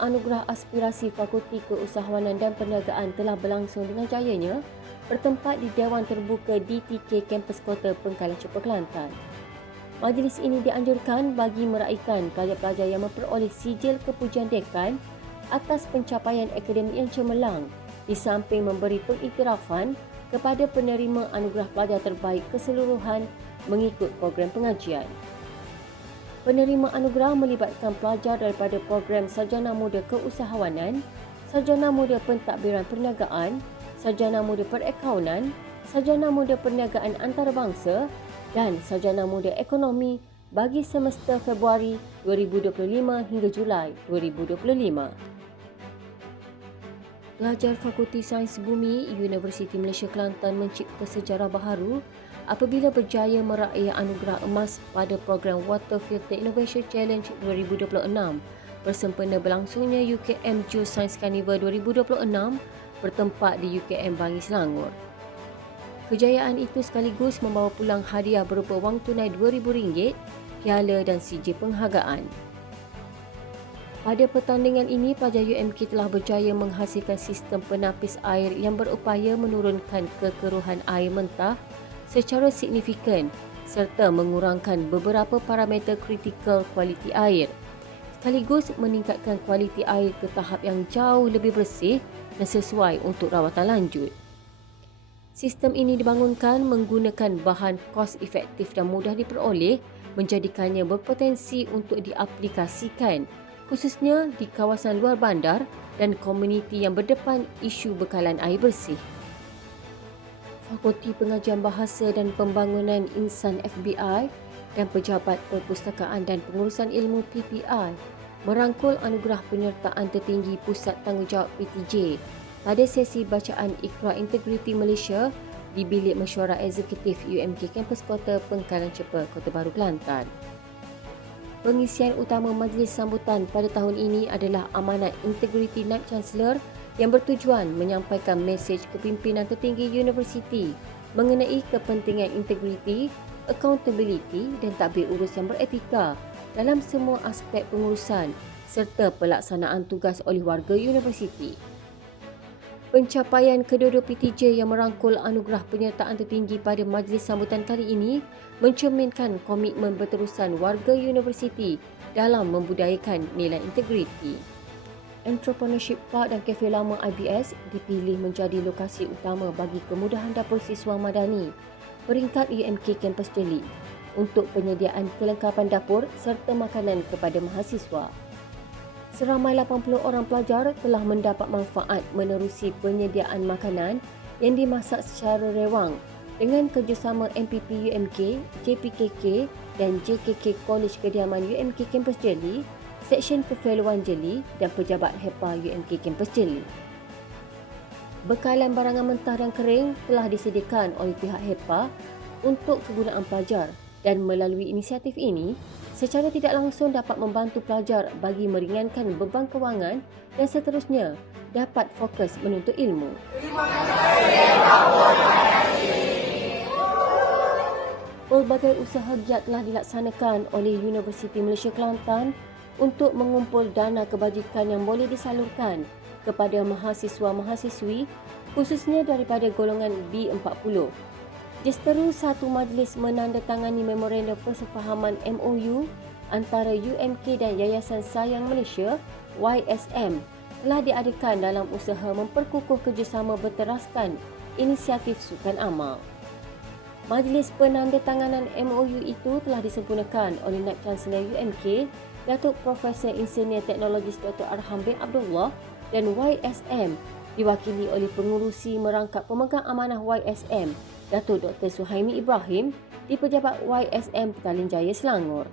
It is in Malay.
Anugerah Aspirasi Fakulti Keusahawanan dan Perniagaan telah berlangsung dengan jayanya bertempat di Dewan Terbuka DTK Kampus Kota Pengkalan Cepa Kelantan. Majlis ini dianjurkan bagi meraikan pelajar-pelajar yang memperoleh sijil kepujian dekan atas pencapaian akademik yang cemerlang, di samping memberi pengiktirafan kepada penerima anugerah pelajar terbaik keseluruhan mengikut program pengajian. Penerima anugerah melibatkan pelajar daripada program Sarjana Muda Keusahawanan, Sarjana Muda Pentadbiran Perniagaan, Sarjana Muda Perakaunan, Sarjana Muda Perniagaan Antarabangsa dan Sarjana Muda Ekonomi bagi semester Februari 2025 hingga Julai 2025. Pelajar Fakulti Sains Bumi Universiti Malaysia Kelantan mencipta sejarah baharu apabila berjaya meraih anugerah emas pada program Water Filter Innovation Challenge 2026 bersempena berlangsungnya UKM Geoscience Carnival 2026 bertempat di UKM Bangi Selangor. Kejayaan itu sekaligus membawa pulang hadiah berupa wang tunai RM2,000, piala dan sijil penghargaan. Pada pertandingan ini, pelajar UMK telah berjaya menghasilkan sistem penapis air yang berupaya menurunkan kekeruhan air mentah secara signifikan serta mengurangkan beberapa parameter kritikal kualiti air, sekaligus meningkatkan kualiti air ke tahap yang jauh lebih bersih dan sesuai untuk rawatan lanjut. Sistem ini dibangunkan menggunakan bahan kos efektif dan mudah diperoleh, menjadikannya berpotensi untuk diaplikasikan khususnya di kawasan luar bandar dan komuniti yang berdepan isu bekalan air bersih. Fakulti Pengajian Bahasa dan Pembangunan Insan FBI dan Pejabat Perpustakaan dan Pengurusan Ilmu PPI merangkul anugerah penyertaan tertinggi Pusat Tanggungjawab PTJ pada sesi bacaan Iqra Integriti Malaysia di Bilik Mesyuarat Eksekutif UMK Kampus Kota Pengkalan Cepa, Kota Baru, Kelantan. Pengisian utama majlis sambutan pada tahun ini adalah amanat Integriti Naib Chancellor yang bertujuan menyampaikan mesej kepimpinan tertinggi universiti mengenai kepentingan integriti, accountability dan tadbir urus yang beretika dalam semua aspek pengurusan serta pelaksanaan tugas oleh warga universiti. Pencapaian kedua-dua PTJ yang merangkul anugerah penyertaan tertinggi pada majlis sambutan kali ini mencerminkan komitmen berterusan warga universiti dalam membudayakan nilai integriti. Entrepreneurship Park dan Kafe Lama IBS dipilih menjadi lokasi utama bagi kemudahan dapur siswa madani peringkat UMK Kampus Jeli untuk penyediaan kelengkapan dapur serta makanan kepada mahasiswa. Seramai 80 orang pelajar telah mendapat manfaat menerusi penyediaan makanan yang dimasak secara rewang dengan kerjasama MPP UMK, JPKK dan JKK College Kediaman UMK Kampus Jeli, Seksyen Keperluan Jeli dan pejabat HEPA UMK Kampus Jeli. Bekalan barangan mentah dan kering telah disediakan oleh pihak HEPA untuk kegunaan pelajar dan melalui inisiatif ini secara tidak langsung dapat membantu pelajar bagi meringankan beban kewangan dan seterusnya dapat fokus menuntut ilmu. Pelbagai usaha giat telah dilaksanakan oleh Universiti Malaysia Kelantan untuk mengumpul dana kebajikan yang boleh disalurkan kepada mahasiswa-mahasiswi khususnya daripada golongan B40. Jesteru satu majlis menandatangani memorandum persefahaman MOU antara UMK dan Yayasan Sayang Malaysia YSM telah diadakan dalam usaha memperkukuh kerjasama berteraskan inisiatif sukan amal. Majlis penandatanganan MOU itu telah disempurnakan oleh Naib Chancellor UMK, Datuk Profesor Insinyur Teknologis Dr. Arham bin Abdullah dan YSM diwakili oleh pengurusi merangkap pemegang amanah YSM Datuk Dr. Suhaimi Ibrahim di Pejabat YSM Petaling Jaya, Selangor.